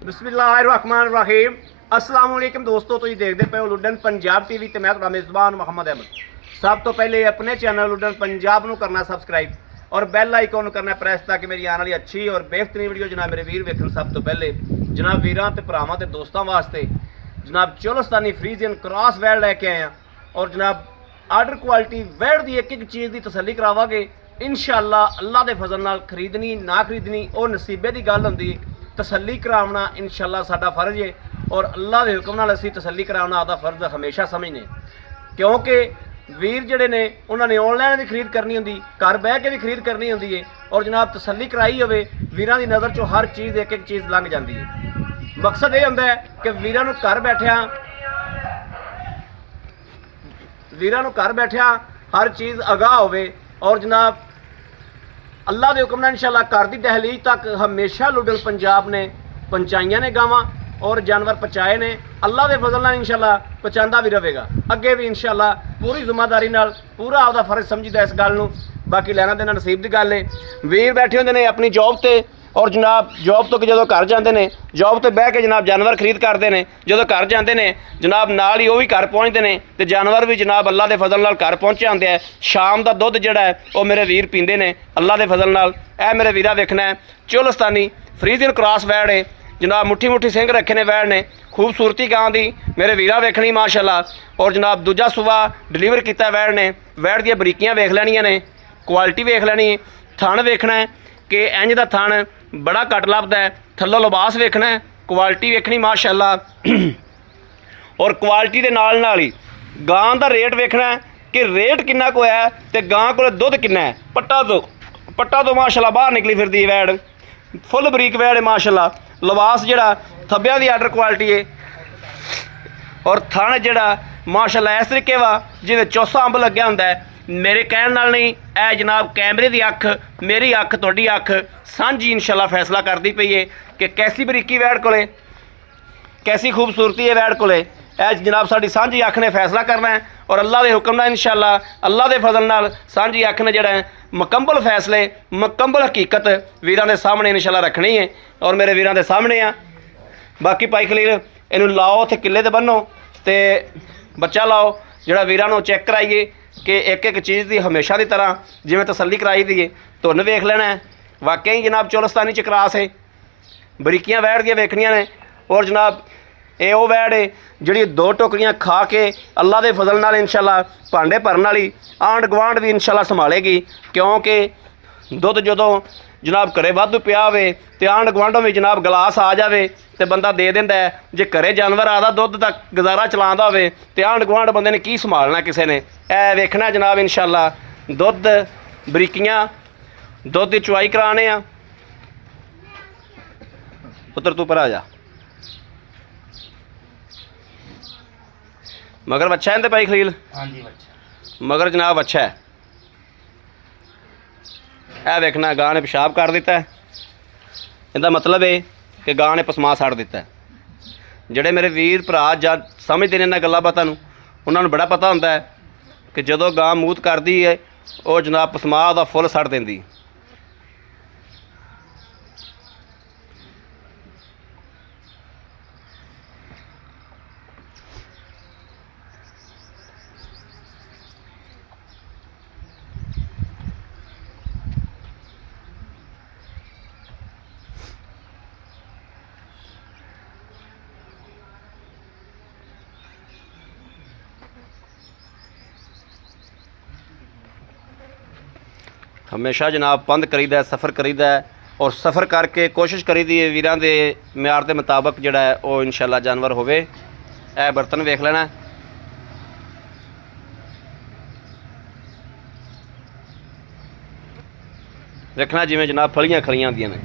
बिस्मिल्लाहिर्रहमानिर्रहीम अस्सलाम वालेकुम दोस्तों, तुम देखते पे हो लुडन पंजाब टीवी तो मैं तुम्हारा मेज़बान मोहम्मद अहमद। सब तो पहले अपने चैनल लुडन पंजाब को करना सबसक्राइब और बैल आइकॉन करना प्रेस ताकि मेरी आने वाली अच्छी और बेहतरीन वीडियो जनाब मेरे वीर वेखन। सब तो पहले जनाब वीरां ते भरावां ते दोस्तों वास्ते जनाब चोलस्तानी फ्रीजियन क्रॉस वैड लैके आए हैं और जनाब आर्डर क्वालिटी वैड की एक एक चीज़ की तसल्ली करावांगे इंशाअल्लाह। अल्लाह के फजल नाल खरीदनी ना खरीदनी और नसीबे की गल होंदी, तसल्ली करावना इंशाअल्लाह साडा फर्ज है और अल्लाह के हुक्म नाल असीं तसल्ली करावना आदा फर्ज हमेशा समझने। क्योंकि वीर जिहड़े ने उन्होंने ऑनलाइन भी खरीद करनी होंदी, घर बह के भी खरीद करनी होंदी है और जनाब तसल्ली कराई होवे वीरां दी नज़र चों हर चीज़ एक एक चीज़ लंघ जाती है। मकसद ये होंदा है कि वीरां नूं घर बैठिया हर चीज़ आगाह होवे और जनाब अल्लाह के हुक्म नाल इंशाअल्लाह घर की दहलीज तक हमेशा लुडन पंजाब ने पहुँचाइयां ने गावां और जानवर पहुँचाए ने। अल्लाह के फजल नाल इंशाअल्लाह पहुँचाता भी रहेगा, अगे भी इंशाअल्लाह पूरी जिम्मेदारी नाल पूरा आपका फर्ज समझदा इस गल नूं। बाकी लेना देना नसीब की गल है। वीर बैठे होंदे ने अपनी जॉब ते और जनाब जॉब तो जो घर जाते हैं जॉब तो बह के जनाब जानवर खरीद करते हैं, जो घर जाते हैं जनाब नाल ही वो भी घर पहुँचते हैं तो जानवर भी जनाब अल्लाह के फजल नाल घर पहुँच जाते हैं। शाम का दुध जोड़ा है वो मेरे वीर पींदे ने अल्लाह के फजल नाल। ए मेरे वीरा वेखना है चोलस्तानी फ्रीजियन क्रॉस वैड है जनाब, मुट्ठी मुट्ठी सिंह रखे ने वैड ने, खूबसूरती गां दी मेरे वीरा वेखनी माशाअल्लाह। और जनाब दूजा सुबह डिलीवर किया वैड ने, वैड दी बरीकियां वेख लैनियां ने, क्वालिटी वेख लैनी, थण वेखना है कि इंज दा थण बड़ा घट लभदा है, थल्लों लिबास वेखना है, क्वालिटी वेखनी माशाअल्लाह। और क्वालिटी के नाल नाल ही गां दा रेट वेखना है कि रेट किन्ना को है तो गां को दुध किन्ना है। पट्टा तो माशाअल्लाह बाहर निकली फिरदी वैड, फुल बरीक वैड है माशाअल्लाह। लिबास जिहड़ा थब्बियां दी आर्डर क्वालिटी है और थण जिहड़ा माशाअल्लाह इस तरीके वा जिवें चौसा अंब लग्या हुंदा है। मेरे कहण नाल नहीं, ए जनाब कैमरे की अख मेरी अख तुहाडी अख सांझी इंशाअल्लाह फैसला करती पई है कि कैसी बरीकी वैड कोले, कैसी खूबसूरती है वैड कोले। ए जनाब साडी सांझी अख ने फैसला करना है और अल्लाह के हुक्म नाल इंशाअल्लाह अल्लाह के फजल नाल सांझी अख ने जिहड़ा मुकम्मल फैसले मुकम्मल हकीकत वीरां दे सामने इंशाअल्लाह रखनी है और मेरे वीरां दे सामने आ। बाकी भाई खलील इनू लाओ उत्थे किले ते बन्नो ते बच्चा लाओ जिहड़ा वीरां नूं चैक कराइए कि एक एक चीज़ की हमेशा की तरह जिवें तसल्ली कराई दी है धुन वेख लेना है। वाकई जनाब चोलस्तानी च क्रॉस है, बरीकियां वैड दियां वेखनियां ने और जनाब ये वो वैड है जिहड़ी दो टोकरियां खा के अल्लाह के फजल नाल इंशाअल्लाह भांडे भरन वाली आंढ गुआंढ भी इंशाअल्लाह संभालेगी। क्योंकि दुध जदों जनाब घरे वाधू पिया होवे ते आंढ गुआंढों भी जनाब गिलास आ जाए तो बंदा दे दिंदा है। जे घरे जानवर ਆਦਾ दुध का गुजारा चलांदा होवे ते आंढ गुआंढ बंदे ने की संभालना किसी ने। ए वेखना जनाब इंशाअल्लाह दुध बरीकियां दुध की चुआई कराने आ। पुत्र तू पर आ जा, मगर बच्चा है भाई खलील। हाँ जी बच्चा मगर जनाब अच्छा है। यह वेखना गां ने पेशाब कर दिता है, इसका मतलब है कि गां ने पसमा सड़ दिता है। जोड़े मेरे वीर भरा जा समझते हैं इन्होंने गल्लां बातां नूं, उन्होंने बड़ा पता होंदा है कि जदों गां मूत करती है वो जनाब पसमा दा फुल सड़ देंदी। हमेशा जनाब पंध करीदा है, सफ़र करीदा है और सफ़र करके कोशिश करी दी है वीरां दे म्यार के मुताबक जोड़ा है वो इंशाअल्लाह जानवर होवे। ए बर्तन वेख लेना, देखना जिमें जनाब फलियां खलियां होंदियां ने,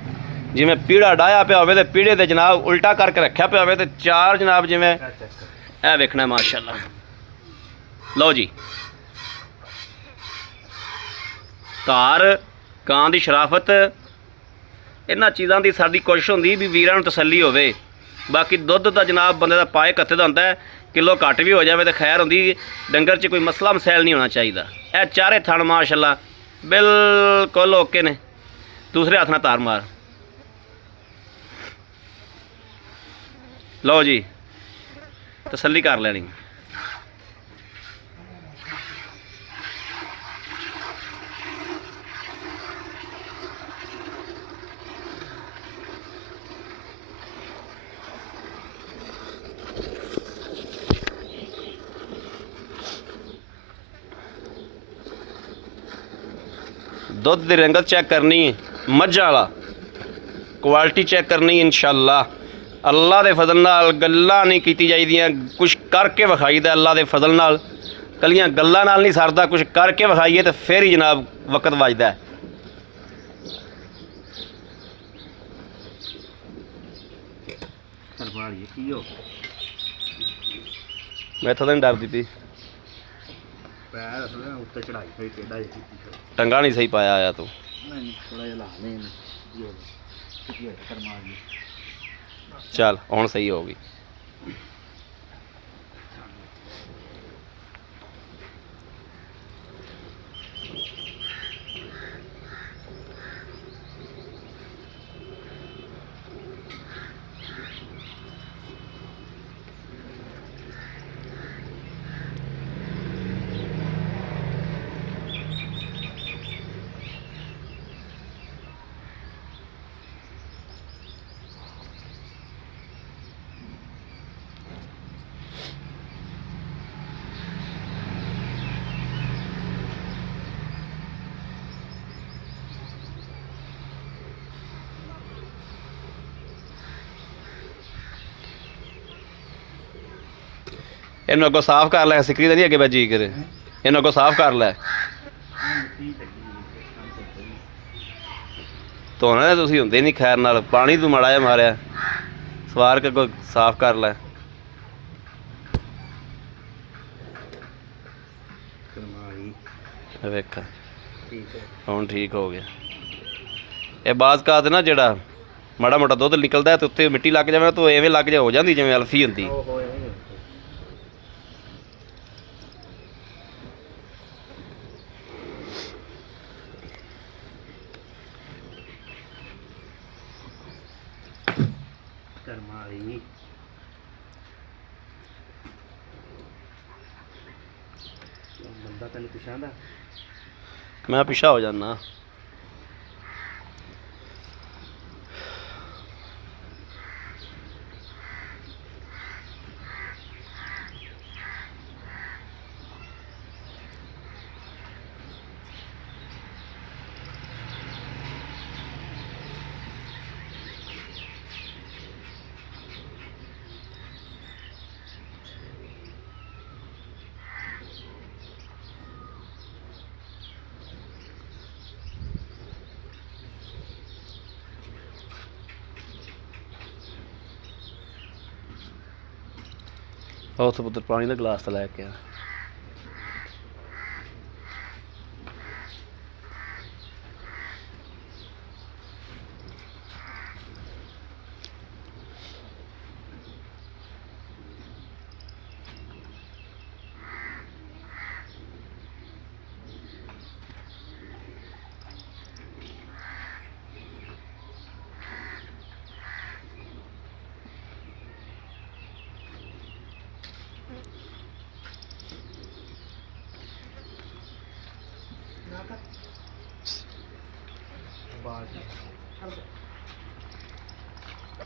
जिमें पीड़ा डाया पिया होवे ते पीड़े ते जनाब उल्टा करके रखा पिया होवे ते चार जनाब जिमें ए वेखना माशाअल्लाह। लो जी घर गां की शराफत इन्हां चीज़ों की साडी कोशिश होंदी भी वीरां नूं तसल्ली होवे। बाकी दुध का जनाब बंदे का पाए कत्ते दा होंदा है, किलो घट भी हो जाए तो खैर होंदी, डंगर च कोई मसला मसैल नहीं होना चाहिए। यह चारे थण माशाअल्लाह बिल्कुल ओके ने। दूसरे हाथ नाल तार मार। ਲਓ ਜੀ, ਤਸੱਲੀ ਕਰ ਲੈਣੀ। ਦੁੱਧ ਦੀ ਰੰਗਤ ਚੈੱਕ ਕਰਨੀ, ਮੱਝਾਂ ਵਾਲਾ ਕੁਆਲਿਟੀ ਚੈੱਕ ਕਰਨੀ। ਇਨਸ਼ਾਅੱਲਾ ਅੱਲਾ ਦੇ ਫਜ਼ਲ ਨਾਲ ਗੱਲਾਂ ਨਹੀਂ ਕੀਤੀ ਜਾਈਦੀਆਂ, ਕੁਛ ਕਰਕੇ ਵਿਖਾਈਦਾ ਅੱਲਾ ਦੇ ਫਜ਼ਲ ਨਾਲ। ਕੱਲੀਆਂ ਗੱਲਾਂ ਨਾਲ ਨਹੀਂ ਸਰਦਾ, ਕੁਛ ਕਰਕੇ ਵਿਖਾਈਏ ਤਾਂ ਫਿਰ ਹੀ ਜਨਾਬ ਵਕਤ ਵੱਜਦਾ ਹੈ। ਮੈਥੋਂ ਤਾਂ ਨਹੀਂ ਡਰਦੀ ਤੀ, ਉੱਤੇ ਚੜਾਈ ਹੋਈ ਟੇਡਾ ਜਿਹਾ ਟੰਗਾ ਨਹੀਂ ਸਹੀ ਪਾਇਆ ਆਇਆ ਤੂੰ। ਨਹੀਂ ਥੋੜਾ ਜਿਹਾ ਲਾ ਲੈ ਕਰਮਾ ਜੀ। ਚੱਲ ਹੁਣ ਸਹੀ ਹੋ ਗਈ। ਇਹਨੂੰ ਅੱਗੋਂ ਸਾਫ਼ ਕਰ ਲੈ, ਸਿਕਰੀ ਤਾਂ ਨਹੀਂ ਅੱਗੇ ਵੱਜੀ ਕਰੇ। ਇਹਨੂੰ ਅੱਗੋਂ ਸਾਫ਼ ਕਰ ਲੈ। ਧੋਣਾ ਤਾਂ ਤੁਸੀਂ ਹੁੰਦੇ ਨਹੀਂ ਖੈਰ ਨਾਲ, ਪਾਣੀ ਤੂੰ ਮਾੜਾ ਜਿਹਾ ਮਾਰਿਆ, ਸਵਾਰ ਕੇ ਅੱਗੋਂ ਸਾਫ਼ ਕਰ ਲੈ। ਵੇਖ ਹੁਣ ਠੀਕ ਹੋ ਗਿਆ। ਇਹ ਬਾਜ਼ ਕਾਦ ਨਾ ਜਿਹੜਾ ਮਾੜਾ ਮੋਟਾ ਦੁੱਧ ਨਿਕਲਦਾ ਤੇ ਉੱਤੇ ਮਿੱਟੀ ਲੱਗ ਜਾਵੇ ਤਾਂ ਐਵੇਂ ਲੱਗ ਜਾ ਹੋ ਜਾਂਦੀ ਜਿਵੇਂ ਅਲਫੀ ਹੁੰਦੀ। ਬੰਦਾ ਤੈਨੂੰ ਪੁੱਛਾਂਦਾ, ਮੈਂ ਪਿੱਛਾ ਹੋ ਜਾਣਾ। ਉੱਥੇ ਪੁੱਤਰ ਪਾਣੀ ਦਾ ਗਲਾਸ ਤਾਂ ਲੈ ਕੇ ਆ।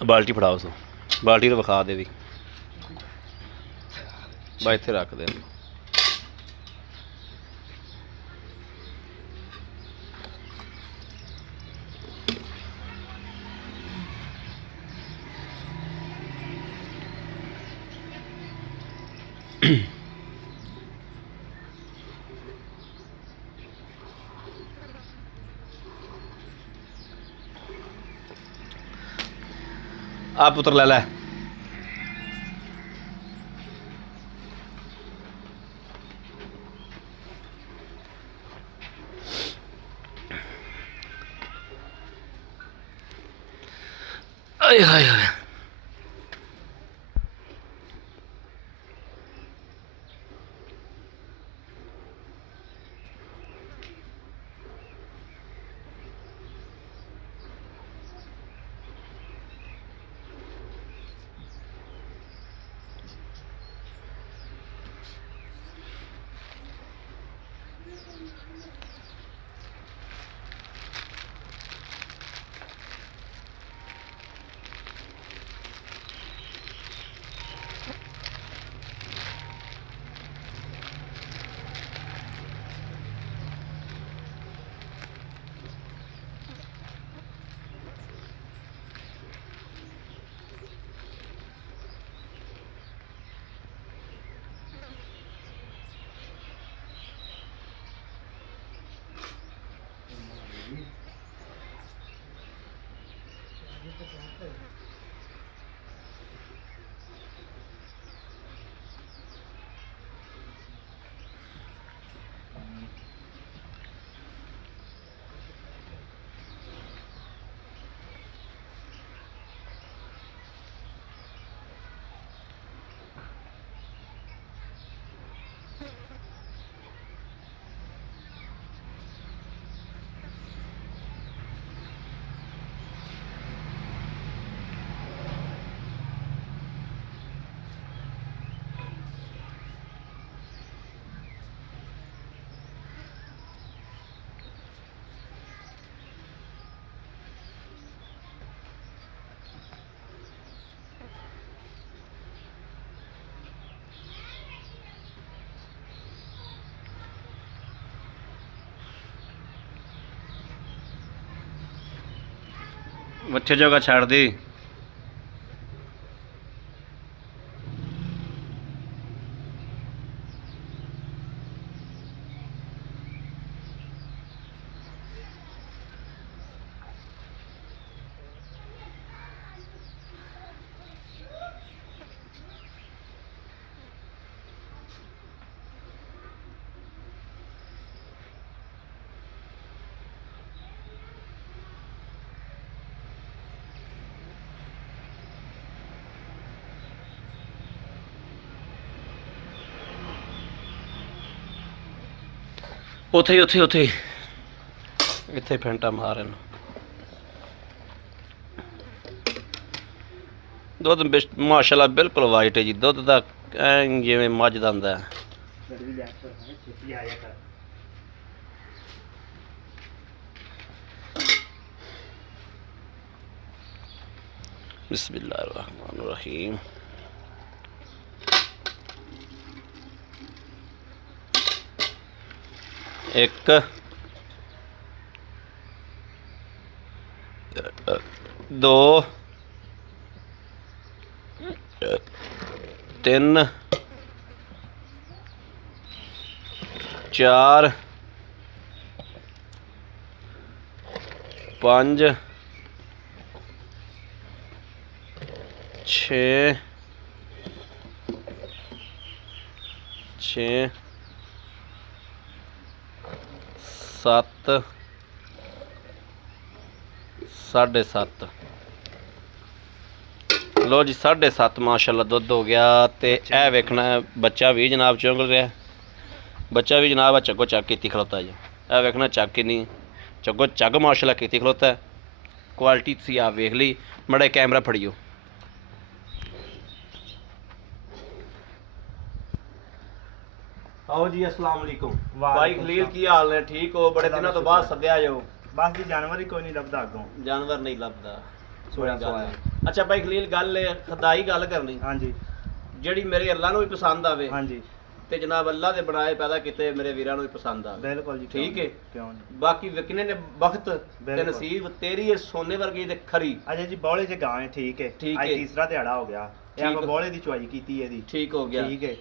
ਬਾਲਟੀ ਫੜਾਓ ਸੋ, ਬਾਲਟੀ ਤਾਂ ਵਿਖਾ ਦੇ ਵੀ ਬਾ ਇੱਥੇ ਰੱਖ ਦੇ। ਆ ਪੁੱਤਰ ਲੈ ਲੈ। ਆਏ ਹਾਏ ਹਾਏ ਬੱਚੇ ਜਗ੍ਹਾ ਛੱਡ ਦੀ। ਉੱਥੇ ਇੱਥੇ ਫੈਂਟਾ ਮਾਰ ਇਹਨੂੰ। ਦੁੱਧ ਮਾਸ਼ਾਅੱਲਾ ਬਿਲਕੁਲ ਵਾਈਟ ਹੈ ਜੀ। ਦੁੱਧ ਦਾ ਐਂ ਜਿਵੇਂ ਮੱਝ ਦਾ ਹੁੰਦਾ ਹੈ। बिस्मिल्लाहिर्रहमानिर्रहीम। एक दो तीन चार पाँच छे सत्त 7.5 लो जी 7.5 माशाल्लाह दुद्ध हो गया। तो यह वेखना बच्चा भी जनाब चुंग रहा, बच्चा भी जनाब चग्गो चग की खलोता जी। यह वेखना चग की नहीं चग्गो चग माशाल्लाह की खलोता है। क्वालिटी तुसी आप वेख ली। मड़ा कैमरा फड़ियो। आओ जी अस्सलाम वालेकुम भाई खलील की हाल है? ठीक हो? बड़े दिनों तो बाद सद्या जो। बस जी जानवर ही कोई नहीं लभदा अगों। जानवर नहीं लभदा। अच्छा भाई खलील गल खुदाई गल करनी। हाँ जी। ਜਿਹੜੀ ਮੇਰੇ ਅੱਲਾ ਨੂੰ ਵੀ ਪਸੰਦ ਆਵੇ। ਹਾਂਜੀ। ਤੇ ਜਨਾਬ ਅੱਲਾ ਦੇ ਬਣਾਏ ਪੈਦਾ ਕੀਤੇ ਮੇਰੇ ਵੀਰਾਂ ਨੂੰ ਵੀ ਪਸੰਦ ਆਵੇ। ਬਿਲਕੁਲ ਜੀ। ਠੀਕ ਹੈ। ਕਿਉਂ ਨਹੀਂ। ਬਾਕੀ ਵਿਕਨੇ ਨੇ ਵਕਤ ਤੇ ਨਸੀਬ ਤੇਰੀ ਇਹ ਸੋਨੇ ਵਰਗੀ ਤੇ ਖਰੀ। ਅਜੇ ਜੀ ਬੌਲੇ ਚ ਗਾਂ ਹੈ। ਠੀਕ ਹੈ। ਅੱਜ ਤੀਸਰਾ ਦਿਹਾੜਾ ਹੋ ਗਿਆ। ਇਹ ਆਪਾਂ ਬੌਲੇ ਦੀ ਚੁਆਈ ਕੀਤੀ ਇਹਦੀ। ਠੀਕ ਹੋ ਗਿਆ। ਠੀਕ ਹੈ।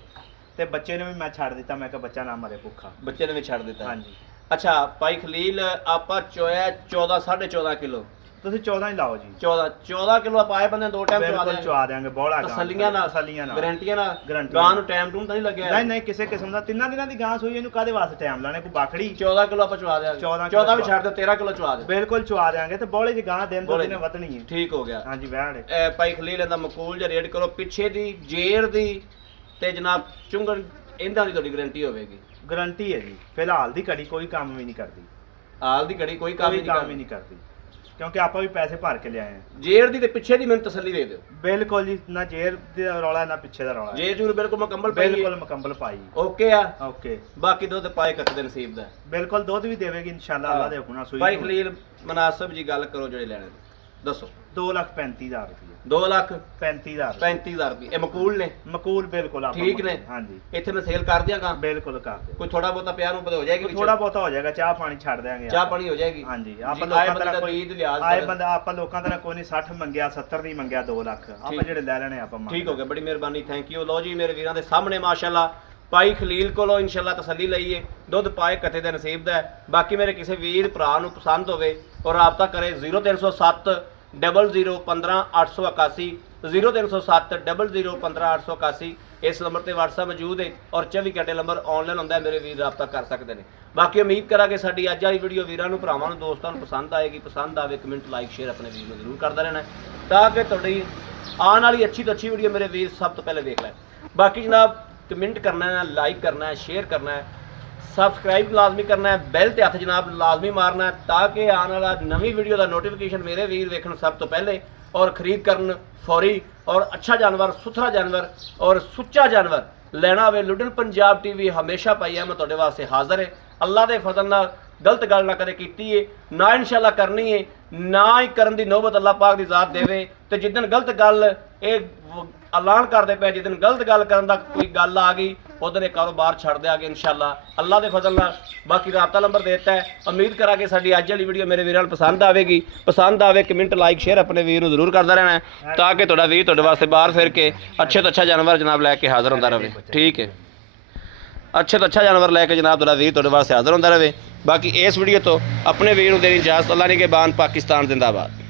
ਤੇ ਬੱਚੇ ਨੂੰ ਵੀ ਮੈਂ ਛੱਡ ਦਿੱਤਾ। ਮੈਂ ਕਿਹਾ ਬੱਚਾ ਨਾ ਮਰੇ ਭੁੱਖਾ। ਬੱਚੇ ਨੇ ਵੀ ਛੱਡ ਦਿੱਤਾ। ਹਾਂਜੀ। ਅੱਛਾ ਭਾਈ ਖਲੀਲ ਆਪਾਂ ਚੋਇਆ 14 14.5 ਕਿਲੋ। ਤੁਸੀਂ 14 ਹੀ ਲਾਓ ਜੀ। 14 ਕਿਲੋ ਆਪਾਂ ਆਏ ਬੰਦੇ ਦੋ ਟਾਈਮ ਚਵਾ ਦੇਾਂਗੇ। ਬੋਲਾ ਤਸੱਲੀਆਂ ਨਾਲ ਗਾਰੰਟੀਆਂ ਨਾਲ। ਗਾਂ ਨੂੰ ਟਾਈਮ ਟੂਮ ਤਾਂ ਨਹੀਂ ਲੱਗਿਆ? ਨਹੀਂ ਨਹੀਂ ਕਿਸੇ ਕਿਸਮ ਦਾ। 3 ਦਿਨਾਂ ਦੀ ਗਾਂ ਸੂਈ ਇਹਨੂੰ ਕਾਦੇ ਵਾਸਤੇ ਟਾਈਮ ਲਾਣੇ? ਕੋਈ ਬਾਖੜੀ 14 ਕਿਲੋ ਆਪਾਂ ਚਵਾ ਦਿਆਂਗੇ। 14 ਵੀ ਛੱਡ ਦਿਓ 13 ਕਿਲੋ ਚਵਾ ਦਿਓ। ਬਿਲਕੁਲ ਚਵਾ ਦੇਾਂਗੇ। ਤੇ ਬੋਲੇ ਚ ਗਾਂ ਦਿਨ ਦੋ ਦਿਨ ਵਧਣੀ ਹੈ। ਠੀਕ ਹੋ ਗਿਆ। ਹਾਂਜੀ ਵਹਿਣ ਭਾਈ ਖਲੀਲ ਇਹਦਾ ਮਕੂਲ ਜਾਂ ਰੇਡ ਕਰੋ। ਪਿੱਛੇ ਦੀ ਜੇਰ ਦੀ ਤੇ ਜਨਾਬ ਚੁੰਗਣ ਇਹਨਾਂ ਦੀ ਤੁਹਾਡੀ ਗਾਰੰਟੀ ਹੋਵੇਗੀ? ਗਾਰੰਟੀ ਹੈ ਜੀ। ਫਿਲਹਾਲ ਦੀ ਘੜੀ ਕੋਈ ਕੰਮ ਵੀ ਨਹੀਂ ਕਰਦੀ। ਹਾਲ ਦੀ ਘੜੀ ਕੋਈ ਕੰਮ ਨਹੀਂ ਕਰਦੀ ਕਿਉਂਕਿ ਆਪਾਂ ਵੀ ਪੈਸੇ ਭਰ ਕੇ ਲਿਆਏ ਆ। ਜੇਰ ਦੀ ਤੇ ਪਿੱਛੇ ਦੀ ਮੈਨੂੰ ਤਸੱਲੀ ਦੇ ਦਿਓ। ਬਿਲਕੁਲ ਜੀ। ਨਾ ਜੇਰ ਦਾ ਰੌਲਾ ਨਾ ਪਿੱਛੇ ਦਾ ਰੌਲਾ। ਜੇਰ ਜੂਰ ਬਿਲਕੁਲ ਮੁਕੰਮਲ ਪਾਈ। ਬਿਲਕੁਲ ਮੁਕੰਮਲ ਪਾਈ। ਓਕੇ ਆ। ਓਕੇ। ਬਾਕੀ ਦੁੱਧ ਪਾਏ ਕੱਖ ਦੇ ਨਸੀਬ ਦਾ। ਬਿਲਕੁਲ ਦੁੱਧ ਵੀ ਦੇਵੇਗੀ ਇਨਸ਼ਾਅੱਲਾ ਅੱਲਾ ਦੇ ਹੁਕਮ ਨਾਲ। ਸੂਈ ਭਾਈ ਖਲੀਲ ਮਨਾਸਬ ਜੀ ਗੱਲ ਕਰੋ ਜਿਹੜੇ ਲੈਣੇ ਦੱਸੋ। 2,35,000 ਰੁਪਏ। 2,35,000 ਰੁਪਏ। ਇਹ ਮਕੂਲ ਨੇ? ਮਕੂਲ ਬਿਲकुल ਆਪਾਂ। ਠੀਕ ਨੇ। ਹਾਂਜੀ। ਇੱਥੇ ਮੈਂ ਸੇਲ ਕਰ ਦਿਆਂਗਾ। ਬਿਲकुल ਕਰ ਦੇ। ਕੋਈ ਥੋੜਾ ਬਹੁਤਾ ਪਿਆਰ ਨੂੰ ਹੋ ਜਾਏਗੀ? ਥੋੜਾ ਬਹੁਤਾ ਹੋ ਜਾਏਗਾ। ਚਾਹ ਪਾਣੀ ਛੱਡ ਦੇਾਂਗੇ। ਚਾਹ ਪਾਣੀ ਹੋ ਜਾਏਗੀ। ਹਾਂਜੀ। ਆਪਾਂ ਲੋਕਾਂ ਦਾ ਕੋਈ ਈਦ ਲਿਆਜ਼ ਆਏ ਬੰਦਾ ਆਪਾਂ ਲੋਕਾਂ ਦਾ ਕੋਈ ਨਹੀਂ 60 ਮੰਗਿਆ 70 ਦੀ ਮੰਗਿਆ 2 ਲੱਖ ਆਪਾਂ ਜਿਹੜੇ ਲੈ ਲੈਣੇ ਆਪਾਂ। ਠੀਕ ਹੋ ਗਿਆ। ਬੜੀ ਮਿਹਰਬਾਨੀ। Thank you. ਲਓ ਜੀ ਮੇਰੇ ਵੀਰਾਂ ਦੇ ਸਾਹਮਣੇ ਮਾਸ਼ਾਅੱਲਾ ਭਾਈ ਖਲੀਲ ਕੋਲੋਂ ਇਨਸ਼ਾਅੱਲਾ ਤਸੱਲੀ ਲਈਏ। ਦੁੱਧ ਪਾਏ ਕੱਥੇ ਦੇ ਨਸੀਬ ਦਾ। ਬਾਕੀ ਮੇਰੇ ਕਿਸੇ ਵੀਰ ਭਰਾ ਨੂੰ ਪਸੰਦ ਹੋਵੇ ਔਰ ਰਾਬਤਾ ਕਰੇ 0307 00 15 881 0307 00 15 881। ਇਸ ਨੰਬਰ ਤੇ WhatsApp ਮੌਜੂਦ ਹੈ ਔਰ 24 ਘੰਟੇ ਨੰਬਰ ਆਨਲਾਈਨ ਹੁੰਦਾ ਹੈ। ਮੇਰੇ ਵੀਰ ਰਾਬਤਾ ਕਰ ਸਕਦੇ ਨੇ। ਬਾਕੀ ਉਮੀਦ ਕਰਾਂਗੇ ਸਾਡੀ ਅੱਜ ਵਾਲੀ ਵੀਡੀਓ ਵੀਰਾਂ ਨੂੰ ਭਰਾਵਾਂ ਨੂੰ ਦੋਸਤਾਂ ਨੂੰ ਪਸੰਦ ਆਏਗੀ। ਪਸੰਦ ਆਵੇ ਕਮੈਂਟ ਲਾਈਕ ਸ਼ੇਅਰ ਆਪਣੇ ਵੀਰ ਨੂੰ ਜ਼ਰੂਰ ਕਰਦਾ ਰਹਿਣਾ ਤਾਂ ਕਿ ਤੁਹਾਡੀ ਆਉਣ ਵਾਲੀ ਅੱਛੀ ਤੋਂ ਅੱਛੀ ਵੀਡੀਓ ਮੇਰੇ ਵੀਰ ਸਭ ਤੋਂ ਪਹਿਲੇ ਦੇਖ ਲੈ। ਬਾਕੀ ਜਨਾਬ ਕਮੈਂਟ ਕਰਨਾ ਹੈ, ਲਾਈਕ ਕਰਨਾ ਹੈ, ਸ਼ੇਅਰ ਕਰਨਾ ਹੈ, ਸਬਸਕ੍ਰਾइब लाजमी करना है, बैल ते हथ जनाब लाजमी मारना है ताकि आने वाला नवी वीडियो का नोटिफिकेशन मेरे वीर वेखन सब तो पहले और खरीद करन फौरी और अच्छा जानवर सुथरा जानवर और सुच्चा जानवर लेना होवे लुडन पंजाब टीवी हमेशा पाई है मैं तुहाडे वास्ते हाज़र है। अल्लाह दे फजल नाल गलत गल ना कदे कीती है ना इंशाअल्लाह करनी है ना ही करन दी नौबत अल्लाह पाक दी ज़ात देवे ते जिद्दन गलत गल ਇਹ ਐਲਾਨ ਕਰਦੇ ਪਏ ਜਿੱਦਨ ਗਲਤ ਗੱਲ ਕਰਨ ਦਾ ਕੋਈ ਗੱਲ ਆ ਗਈ ਉਧਰ ਇਹ ਕਾਰੋਬਾਰ ਛੱਡ ਦਿਆਂਗੇ ਇਨਸ਼ਾਅੱਲਾ ਅੱਲਾ ਦੇ ਫਜ਼ਲ ਨਾਲ। ਬਾਕੀ ਰਾਬਤਾ ਨੰਬਰ ਦੇ ਦਿੱਤਾ ਹੈ। ਉਮੀਦ ਕਰਾਂਗੇ ਸਾਡੀ ਅੱਜ ਵਾਲੀ ਵੀਡੀਓ ਮੇਰੇ ਵੀਰਾਂ ਨੂੰ ਪਸੰਦ ਆਵੇਗੀ। ਪਸੰਦ ਆਵੇ ਕਮੈਂਟ ਲਾਈਕ ਸ਼ੇਅਰ ਆਪਣੇ ਵੀਰ ਨੂੰ ਜ਼ਰੂਰ ਕਰਦਾ ਰਹਿਣਾ ਹੈ ਤਾਂ ਕਿ ਤੁਹਾਡਾ ਵੀਰ ਤੁਹਾਡੇ ਵਾਸਤੇ ਬਾਹਰ ਫਿਰ ਕੇ ਅੱਛੇ ਤੋਂ ਅੱਛਾ ਜਾਨਵਰ ਜਨਾਬ ਲੈ ਕੇ ਹਾਜ਼ਰ ਹੁੰਦਾ ਰਹੇ। ਠੀਕ ਹੈ, ਅੱਛੇ ਤੋਂ ਅੱਛਾ ਜਾਨਵਰ ਲੈ ਕੇ ਜਨਾਬ ਤੁਹਾਡਾ ਵੀਰ ਤੁਹਾਡੇ ਵਾਸਤੇ ਹਾਜ਼ਰ ਹੁੰਦਾ ਰਹੇ। ਬਾਕੀ ਇਸ ਵੀਡੀਓ ਤੋਂ ਆਪਣੇ ਵੀਰ ਨੂੰ ਦੇਣੀ ਇਜਾਜ਼ਤ। ਅੱਲਾ ਨਿਗਹਿਬਾਨ, ਪਾਕਿਸਤਾਨ ਜ਼ਿੰਦਾਬਾਦ।